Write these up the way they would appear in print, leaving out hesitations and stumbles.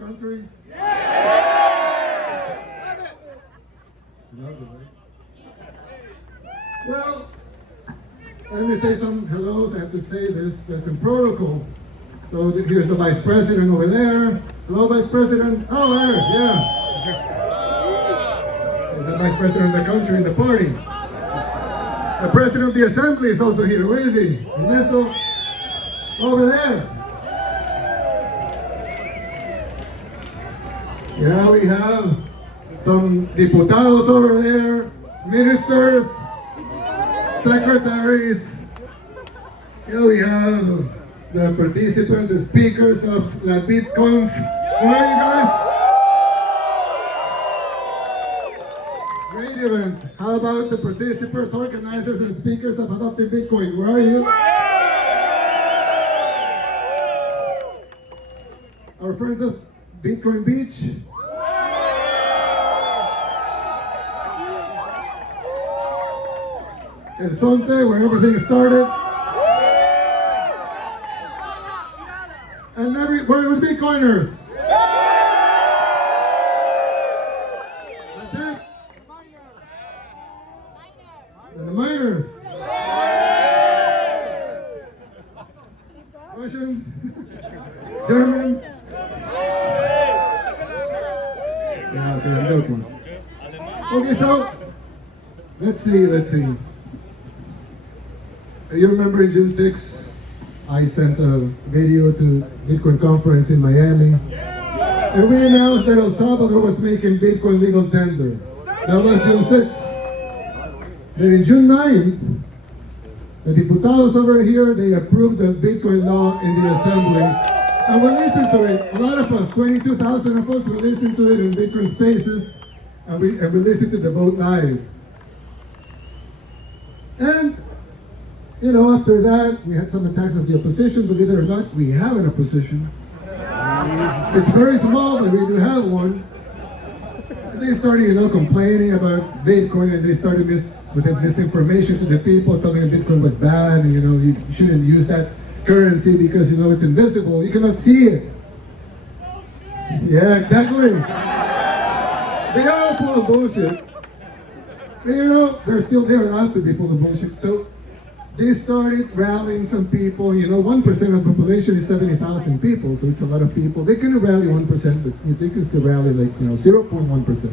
country? Love it, right? Well, let me say some hellos. I have to say this. There's some protocol. So here's the Vice President over there. Hello, Vice President. Oh, there, yeah. There's the Vice President of the country in the party. The President of the Assembly is also here. Where is he? Ernesto? Over there. Yeah, we have some diputados over there, ministers, secretaries. Yeah, we have the participants and speakers of La Bitcoin. Where are you guys? Great event. How about the participants, organizers, and speakers of Adopting Bitcoin? Where are you? Our friends of Bitcoin Beach. El Sonte, where everything started. And where was Bitcoiners? That's it. And the miners. Russians. Germans. Yeah, okay, I'm joking. Okay, so let's see. You remember in June 6, I sent a video to Bitcoin conference in Miami. And we announced that El Salvador was making Bitcoin legal tender. That was June 6th. Then in June 9th, the diputados over here, they approved the Bitcoin law in the Assembly. And we listened to it. A lot of us, 22,000 of us, we listened to it in Bitcoin Spaces. And we listened to the vote live. And you know, after that, we had some attacks of the opposition. Believe it or not, we have an opposition. It's very small, but we do have one. And they started, complaining about Bitcoin, and they started with the misinformation to the people, telling them Bitcoin was bad, and you shouldn't use that currency because it's invisible. You cannot see it. Yeah, exactly. They are all full of bullshit. But they're allowed to be full of bullshit. So they started rallying some people. 1% of the population is 70,000 people, so it's a lot of people. They can rally 1%, but they can still rally 0.1%.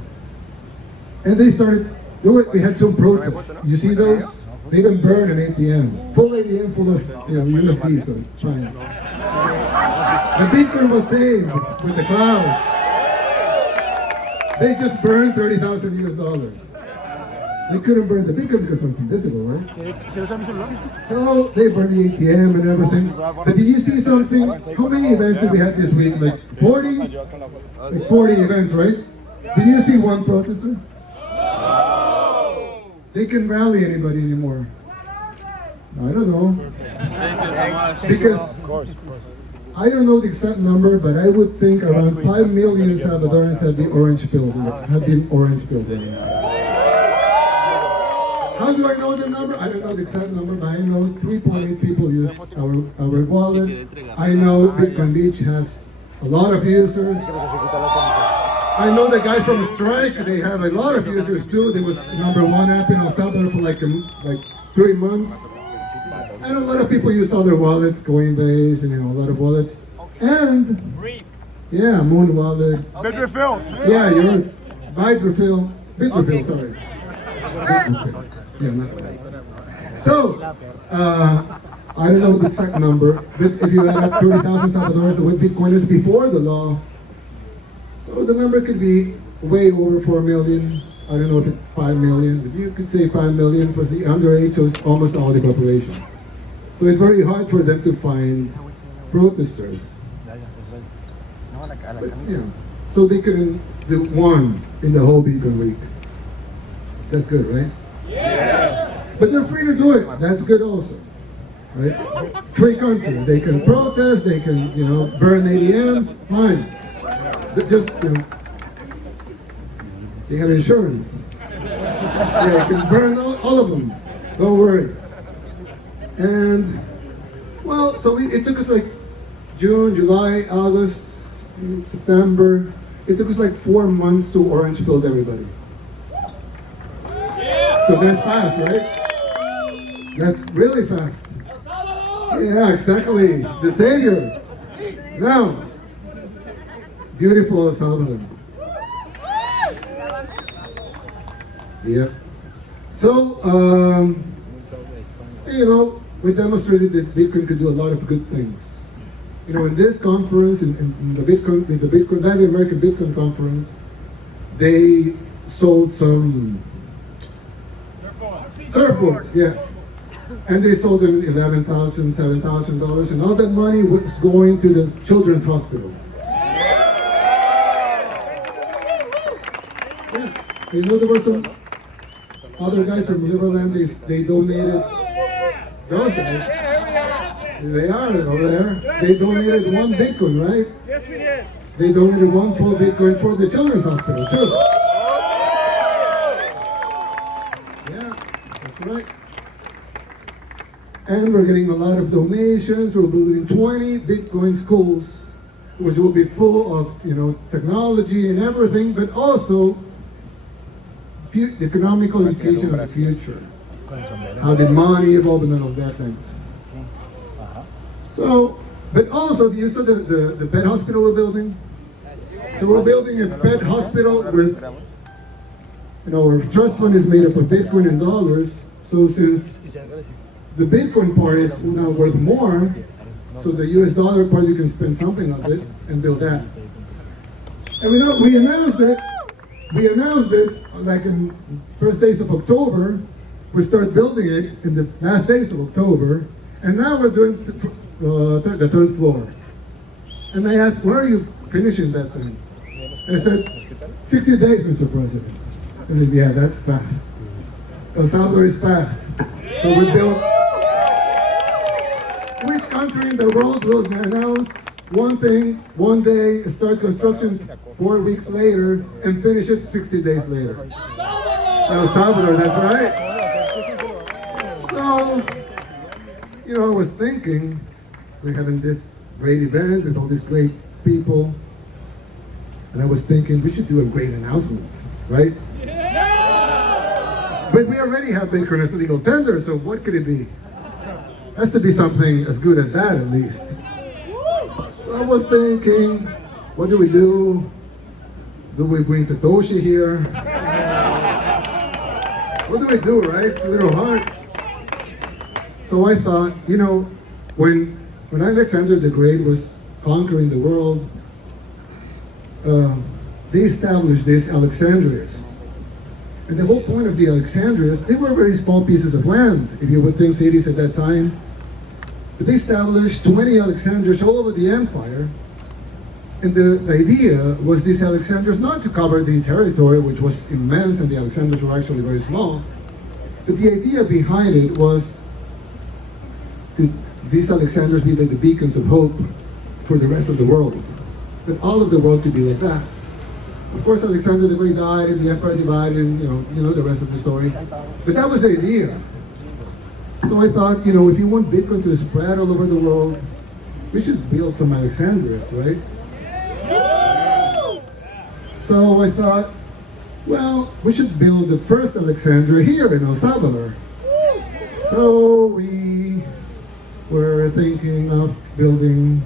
And they started, we had some protests. You see those? They even burned an ATM. Full ATM full of USD, so fine. The Bitcoin was saved with the cloud. They just burned $30,000 US. They couldn't burn the Bitcoin because it was invisible, right? So they burned the ATM and everything. But did you see something? How many events did we have this week? Like 40? Like 40 events, right? Did you see one protester? They can rally anybody anymore. I don't know. Because I don't know the exact number, but I would think around 5 million Salvadorans have the orange pills. Have been orange pills right now. How do I know the number? I don't know the exact number, but I know 3.8 people use our wallet. I know Bitcoin Beach has a lot of users. I know the guys from Strike, they have a lot of users too. They was #1 app in El Salvador for like 3 months. And a lot of people use other wallets, Coinbase, and a lot of wallets. And yeah, Moon Wallet. Bitrefill. Yeah, yours. Bitrefill, sorry. Bitrefill. Yeah, not right. So, I don't know the exact number, but if you add up 30,000 Salvadorans with Bitcoiners before the law, so the number could be way over 4 million. I don't know if it's 5 million, but you could say 5 million for the underage, so it's almost all the population. So it's very hard for them to find protesters. But, so they couldn't do one in the whole Bitcoin week. That's good, right? Yeah. But they're free to do it. That's good also, right? Free country. They can protest. They can, burn ATMs. Fine. They're just, they have insurance. They can burn all of them. Don't worry. And well, so it took us like June, July, August, September. It took us like 4 months to orange build everybody. So that's fast, right? That's really fast. Yeah, exactly. The savior. Now, beautiful Salvador. Yeah. So, we demonstrated that Bitcoin could do a lot of good things. In this conference, in the Bitcoin, Latin American Bitcoin conference, they sold some surfboards, yeah. And they sold them $11,000, $7,000, and all that money was going to the children's hospital. Yeah, there were some other guys from Liberland, they donated, those guys, they are over there, they donated 1 Bitcoin, right? Yes, we did. They donated 1 full Bitcoin for the children's hospital, too. Yeah, that's right. And we're getting a lot of donations. We're building 20 Bitcoin schools, which will be full of, technology and everything, but also economical education of the future. How the money evolved and all of that things. So, but also, you saw the pet hospital we're building? So we're building a pet hospital with, our trust fund is made up of Bitcoin and dollars. So since the Bitcoin part is now worth more, so the US dollar part, you can spend something of it and build that. And we announced it like in first days of October. We start building it in the last days of October, and now we're doing the 3rd floor. And I asked, where are you finishing that thing? And I said, 60 days, Mr. President. I said, yeah, that's fast. El Salvador is fast. So we built. Which country in the world will announce one thing, one day, start construction 4 weeks later, and finish it 60 days later? El Salvador, that's right. So, I was thinking, we're having this great event with all these great people, and I was thinking we should do a great announcement, right? But we already have Bitcoin as a legal tender, so what could it be? Has to be something as good as that, at least. So I was thinking, what do we do? Do we bring Satoshi here? What do we do, right? It's a little hard. So I thought, when Alexander the Great was conquering the world, they established these Alexandrias. And the whole point of the Alexandrias, they were very small pieces of land, if you would think cities at that time. But they established 20 Alexandrias all over the empire. And the idea was these Alexandrias not to cover the territory, which was immense, and the Alexandrias were actually very small. But the idea behind it was to these Alexandrias be like the beacons of hope for the rest of the world. That all of the world could be like that. Of course, Alexander the Great died, and the empire divided, and you know the rest of the story. But that was the idea. So I thought, if you want Bitcoin to spread all over the world, we should build some Alexandrias, right? So I thought, well, we should build the first Alexandria here in El Salvador. So we were thinking of building,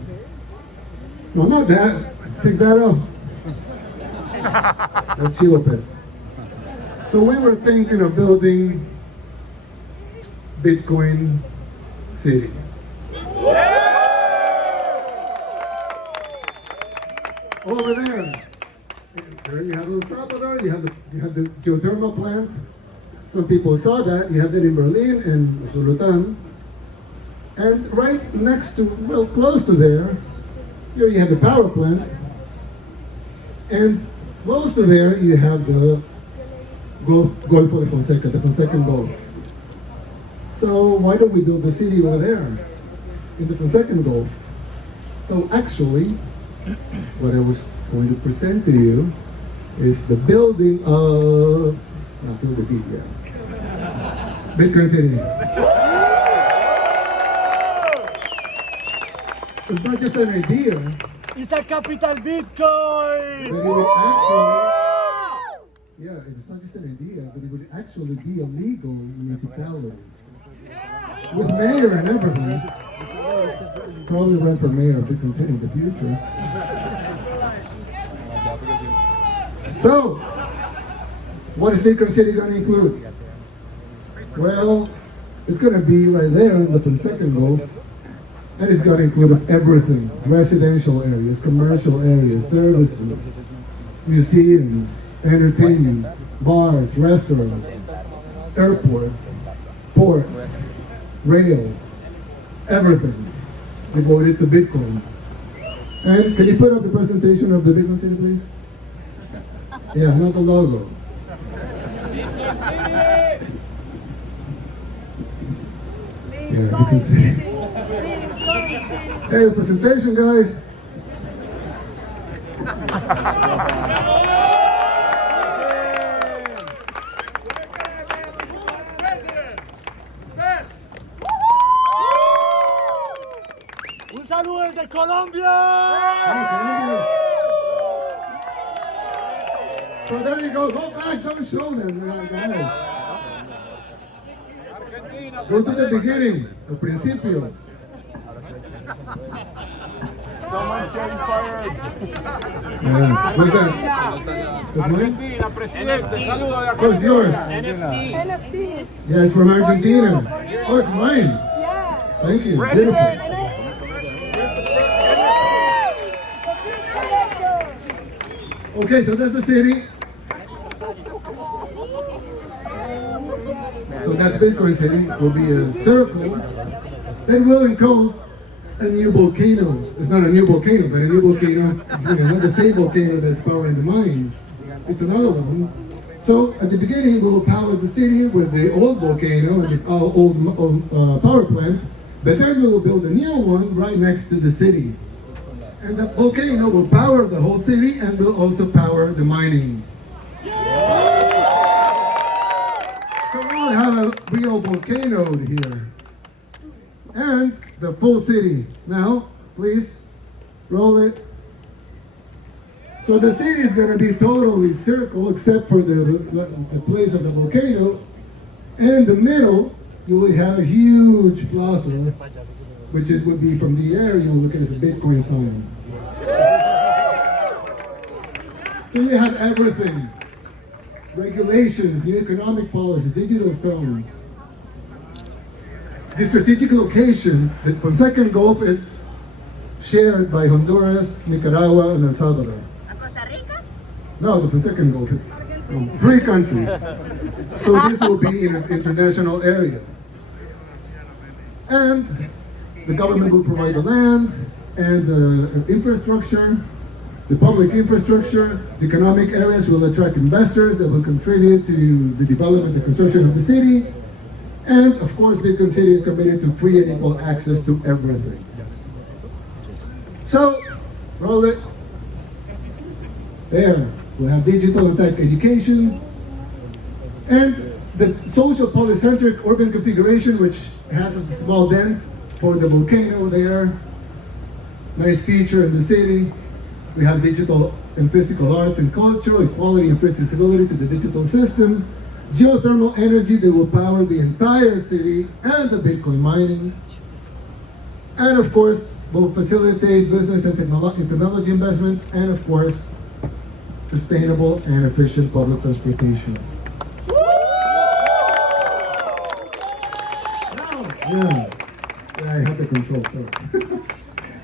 no, not that, take that off. That's Chilo Pets. So we were thinking of building Bitcoin City. Over there. There you have El Salvador, you have the geothermal plant. Some people saw that. You have that in Berlin and Zulutan. And right next to, well, close to there, here you have the power plant. And close to there, you have the Golfo de Fonseca, the Fonsecan Gulf. So why don't we build the city over there, in the Fonsecan Gulf? So actually, what I was going to present to you is the building of, not feel the beat, yeah. Bitcoin City. It's not just an idea, It's a capital Bitcoin! But it would actually, yeah, it's not just an idea, but it would actually be a legal municipality. With mayor and everything. Probably run for mayor of Bitcoin City in the future. So, what is Bitcoin City going to include? Well, it's going to be right there in the second Gulf, and it's going to include everything: residential areas, commercial areas, services, museums, entertainment, bars, restaurants, airport, port, rail, everything devoted to Bitcoin. And can you put up the presentation of the Bitcoin City, please? Yeah, not the logo. Yeah, Bitcoin City. Hey, the presentation, guys. Un saludo desde Colombia! So there you go. Go back. Don't show them, guys. Go to the beginning, el principio. Yeah. What's that? That's mine? What's yours? NFTs. Yeah, it's from Argentina. Oh, it's mine. Yeah. Thank you. Beautiful. Okay, so that's the city. So that's Bitcoin City. Will be a circle that will enclose a new volcano. It's not a new volcano, but a new volcano. It's not the same volcano that's powering the mine. It's another one. So at the beginning, we will power the city with the old volcano and the old power plant. But then we will build a new one right next to the city. And the volcano will power the whole city and will also power the mining. So we'll have a real volcano here. And the full city. Now, please, roll it. So the city is going to be totally circle except for the place of the volcano. And in the middle, you will have a huge plaza, which would be from the air, you will look at it as a Bitcoin sign. So you have everything. Regulations, new economic policies, digital zones. The strategic location, the Fonseca Gulf, is shared by Honduras, Nicaragua, and El Salvador. Costa Rica? No, the Fonseca Gulf, it's 3 countries. So this will be in an international area. And the government will provide the land and the infrastructure, the public infrastructure. The economic areas will attract investors that will contribute to the development and construction of the city. And of course, Bitcoin City is committed to free and equal access to everything. So, roll it. There, we'll have digital and tech educations. And the social polycentric urban configuration, which has a small dent for the volcano there. Nice feature in the city. We have digital and physical arts and culture, equality and accessibility to the digital system. Geothermal energy that will power the entire city and the Bitcoin mining. And of course, will facilitate business and technology investment, and of course, sustainable and efficient public transportation. Yeah, I have the control, so.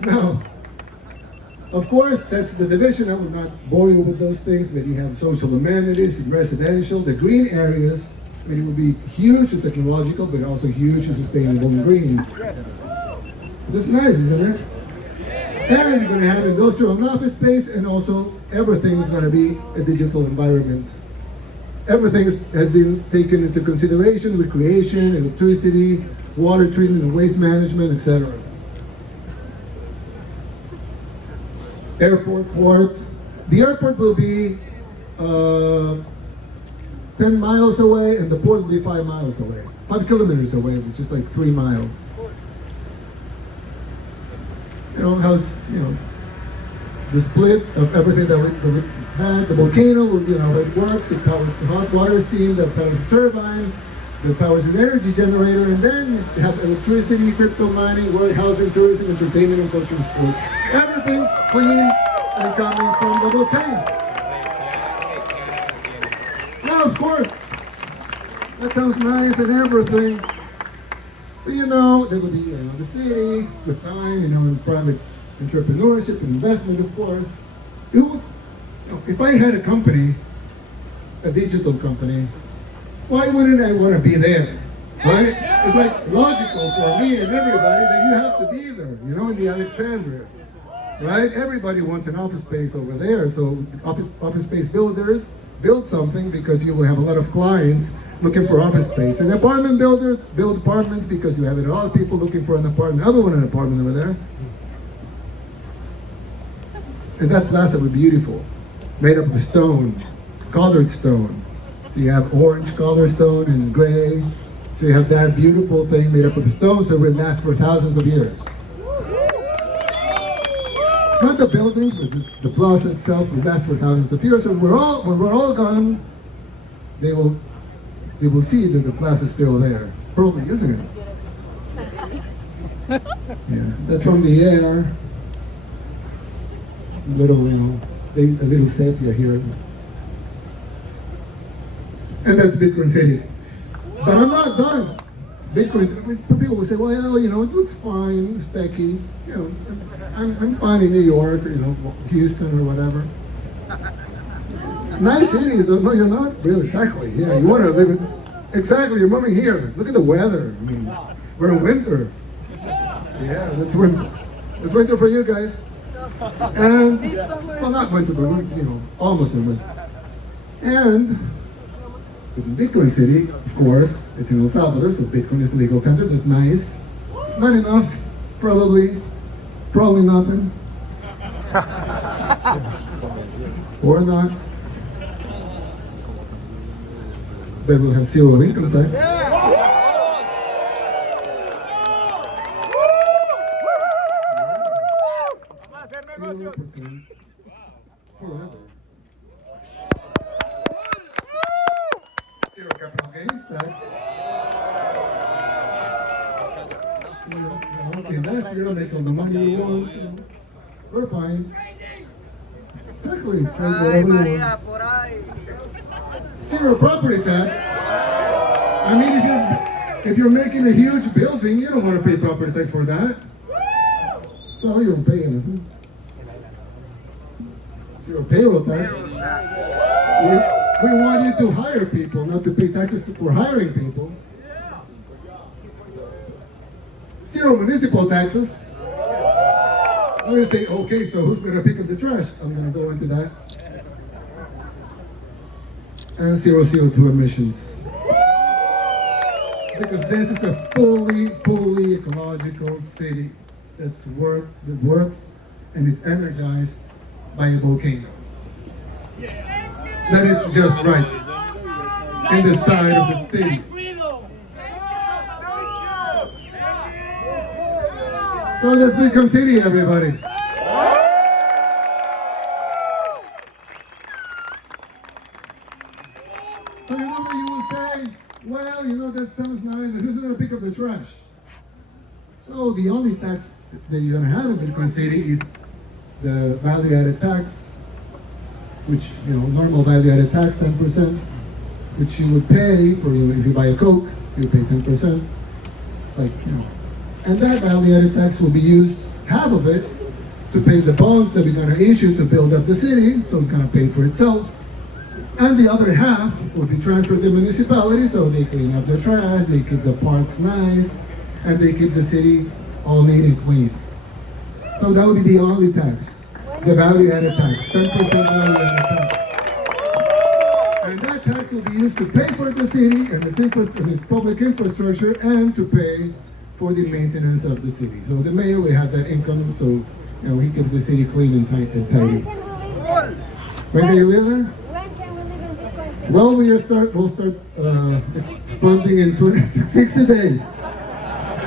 Now, of course, that's the division. I will not bore you with those things, but you have social amenities and residential, the green areas. I mean, it will be huge and technological, but also huge and sustainable and green. That's nice, isn't it? And you're going to have industrial and office space, and also everything is going to be a digital environment. Everything has been taken into consideration: recreation, electricity, water treatment and waste management, etc. Airport, port. The airport will be 10 miles away, and the port will be 5 miles away. 5 kilometers away, which is like 3 miles. You know how it's, the split of everything that we had. The volcano, how it works. It powers the hot water steam that powers the turbine, that powers an energy generator, and then you have electricity, crypto mining, warehousing, tourism, entertainment, and cultural sports. Everything clean and coming from the volcano. Now, of course, that sounds nice and everything, but there would be the city with time, and private entrepreneurship and investment, of course. If I had a company, a digital company, why wouldn't I want to be there, right? It's like logical for me and everybody that you have to be there, in the Alexandria, right? Everybody wants an office space over there, so office space builders build something because you will have a lot of clients looking for office space. And apartment builders build apartments because you have a lot of people looking for an apartment. I want an apartment over there. And that plaza would be beautiful, made up of stone, colored stone. So you have orange colored stone and gray. So you have that beautiful thing made up of stone, so it will last for thousands of years. Not the buildings, but the plaza itself will last for thousands of years. So when we're all gone, they will see that the plaza is still there, probably using it. Yes, that's from the air. A little sepia here. And that's Bitcoin City. But I'm not done. Bitcoin, people will say, well, it looks fine, it's techy. I'm fine in New York, or, Houston or whatever. Nice cities, though. No, you're not? Really, exactly. Yeah, you want to live in... Exactly, you're moving here. Look at the weather. I mean, we're in winter. Yeah, that's winter. It's winter for you guys. And, well, not winter, but, almost in winter. And in Bitcoin City, of course, it's in El Salvador, so Bitcoin is legal tender. That's nice. Not enough, probably nothing. Or not. They will have zero income tax. 0% forever. Zero capital gains tax. So, invest here, make all the money you want. We're fine. Exactly. Trade whatever you want. Zero property tax. I mean, if you're making a huge building, you don't want to pay property tax for that. So you don't pay anything. Zero payroll tax. We want you to hire people, not to pay taxes for hiring people. Zero municipal taxes. I'm going to say, okay, so who's going to pick up the trash? I'm going to go into that. And zero CO2 emissions. Because this is a fully ecological city that works and it's energized by a volcano. That it's just right in the side of the city. So let's become city, everybody. So you will say, well, that sounds nice, but who's going to pick up the trash? So the only tax that you're going to have in Bitcoin City is the value-added tax, which, normal value-added tax, 10%, which you would pay for, if you buy a Coke, you pay 10%. And that value-added tax will be used, half of it, to pay the bonds that we're going to issue to build up the city, so it's going to pay for itself. And the other half will be transferred to municipalities, so they clean up their trash, they keep the parks nice, and they keep the city all neat and clean. So that would be the only tax, the value-added tax, 10% value-added tax. And that tax will be used to pay for the city and its public infrastructure, and to pay for the maintenance of the city. So the mayor will have that income, so he keeps the city clean and tight and tidy. When can you live there? When can we live in Bitcoin City? Well, we'll start expanding in 60 days.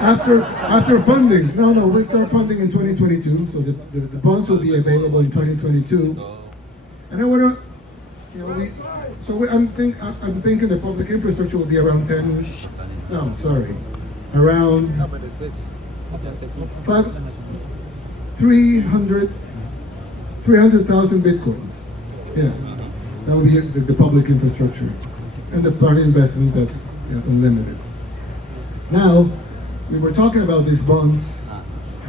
after funding. No, we'll start funding in 2022. So the bonds will be available in 2022. And I want to, I'm thinking the public infrastructure will be around around 300,000 bitcoins. Yeah, that will be the public infrastructure, and the private investment that's unlimited. Now, we were talking about these bonds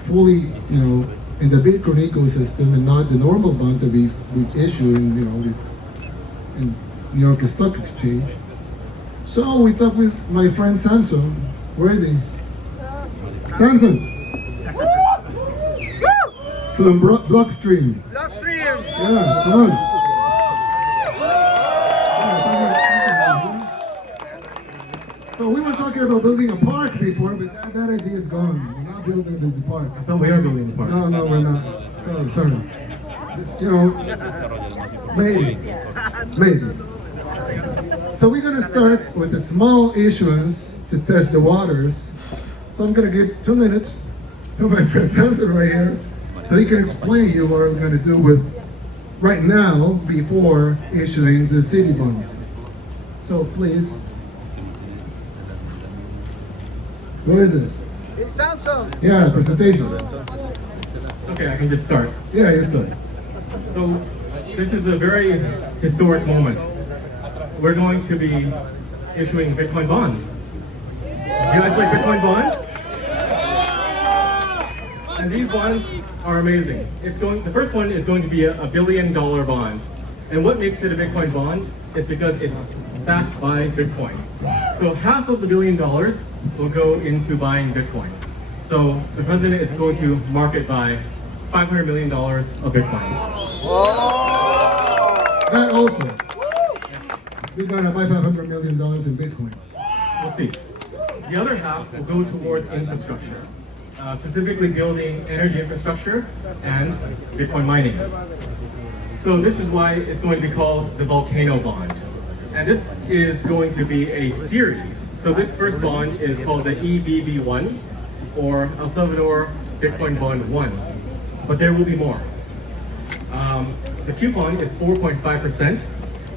fully, in the Bitcoin ecosystem, and not the normal bonds that we issue in New York Stock Exchange. So we talked with my friend Samson. Where is he? Samson. From Blockstream. Yeah, come on. So we were talking about building a park before, but that idea is gone. We're not building the park. I thought we are building the park. No, we're not. Sorry. Maybe. So we're gonna start with a small issuance to test the waters. So I'm gonna give 2 minutes to my friend Samson right here, so he can explain to you what we're gonna do with right now before issuing the city bonds. So please. Where is it? It's Samsung. Yeah, presentation. It's okay, I can just start. Yeah, you start. So, this is a very historic moment. We're going to be issuing Bitcoin bonds. You guys like Bitcoin bonds? And these bonds are amazing. The first one is going to be a $1 billion bond. And what makes it a Bitcoin bond is because it's backed by Bitcoin. So half of the $1 billion will go into buying Bitcoin. So the president is going to market buy $500 million of Bitcoin. That also. We're gonna buy $500 million in Bitcoin. We'll see. The other half will go towards infrastructure, specifically building energy infrastructure and Bitcoin mining. So this is why it's going to be called the Volcano Bond. And this is going to be a series. So this first bond is called the EBB1, or El Salvador Bitcoin Bond 1. But there will be more. The coupon is 4.5%,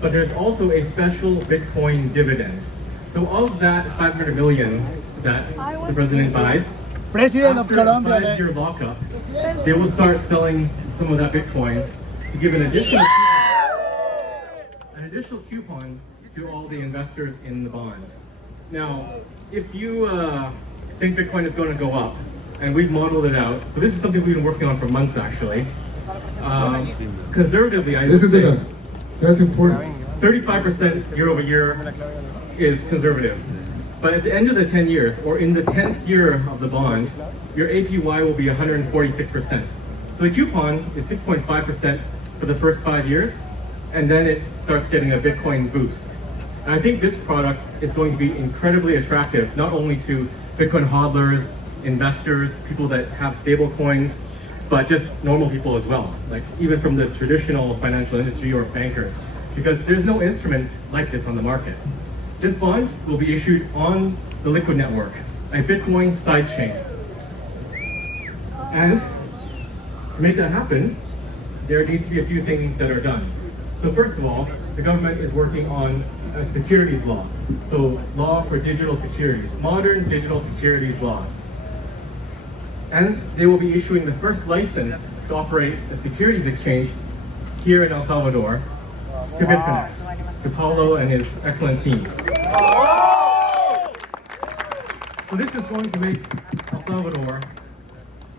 but there's also a special Bitcoin dividend. So of that 500 million that the president buys, President of after a Colombia. 5-year lockup, they will start selling some of that Bitcoin to give an additional coupon to all the investors in the bond. Now, if you think Bitcoin is going to go up, and we've modeled it out, so this is something we've been working on for months actually. Conservatively, I would Listen to say that. That's important. 35% year over year is conservative. But at the end of the 10 years, or in the 10th year of the bond, your APY will be 146%. So the coupon is 6.5% for the first 5 years, and then it starts getting a Bitcoin boost. And I think this product is going to be incredibly attractive, not only to Bitcoin hodlers, investors, people that have stable coins, but just normal people as well, like even from the traditional financial industry or bankers, because there's no instrument like this on the market. This bond will be issued on the Liquid network, a Bitcoin sidechain. And to make that happen, there needs to be a few things that are done. So first of all, the government is working on a securities law. So law for digital securities, modern digital securities laws. And they will be issuing the first license to operate a securities exchange here in El Salvador to Bitfinex, to Paulo and his excellent team. So this is going to make El Salvador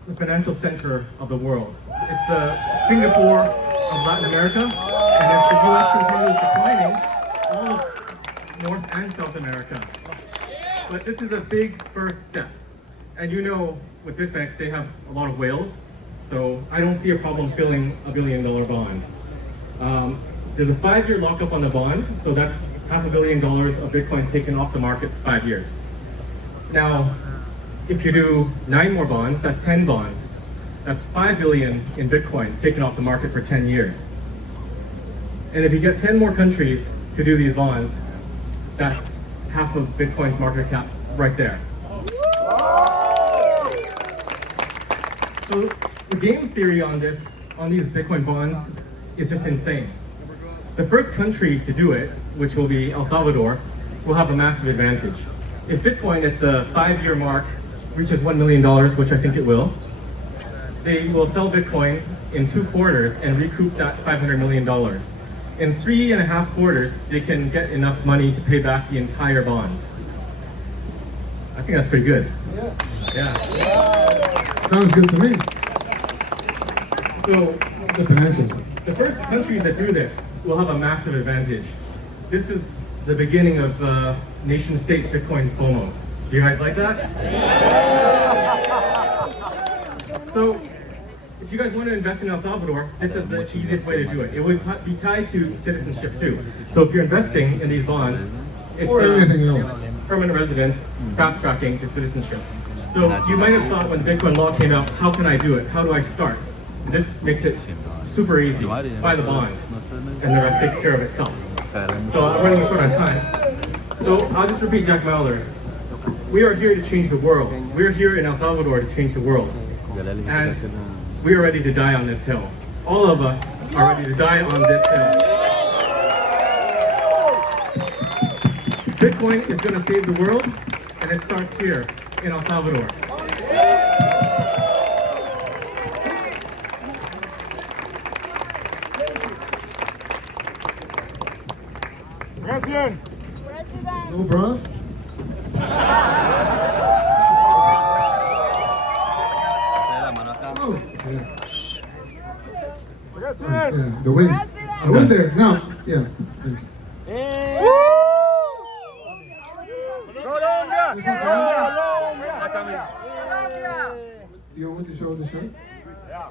the financial center of the world. It's the Singapore of Latin America, and if the US continues declining, all of North and South America. But this is a big first step. And with Bitfinex, they have a lot of whales, so I don't see a problem filling a $1 billion bond. There's a 5-year lockup on the bond, so that's $500 million of Bitcoin taken off the market for 5 years. Now, if you do 9 more bonds, that's 10 bonds. That's 5 billion in Bitcoin taken off the market for 10 years. And if you get 10 more countries to do these bonds, that's half of Bitcoin's market cap right there. So the game theory on these Bitcoin bonds is just insane. The first country to do it, which will be El Salvador, will have a massive advantage. If Bitcoin at the 5-year mark reaches $1 million, which I think it will, they will sell Bitcoin in 2 quarters and recoup that $500 million. In 3.5 quarters, they can get enough money to pay back the entire bond. I think that's pretty good. Yeah. Sounds good to me. So The financial. the first countries that do this will have a massive advantage. This is the beginning of nation-state Bitcoin FOMO. Do you guys like that? So, if you guys want to invest in El Salvador, this is the easiest way to do it. It would be tied to citizenship too. So if you're investing in these bonds, it's Or anything else. permanent residence, fast tracking to citizenship. So you might have thought when the Bitcoin law came out, how can I do it? How do I start? This makes it super easy. Buy the bond, and the rest takes care of itself. So I'm running short on time. So I'll just repeat Jack Mallers. We are here to change the world. We're here in El Salvador to change the world. And we are ready to die on this hill. All of us are ready to die on this hill. Bitcoin is going to save the world, and it starts here in El Salvador. President. No bras? Oh, yeah. President. Yeah, the wind. The wind there. Now, yeah, thank you. Colombia. You want to show the shirt? Yeah.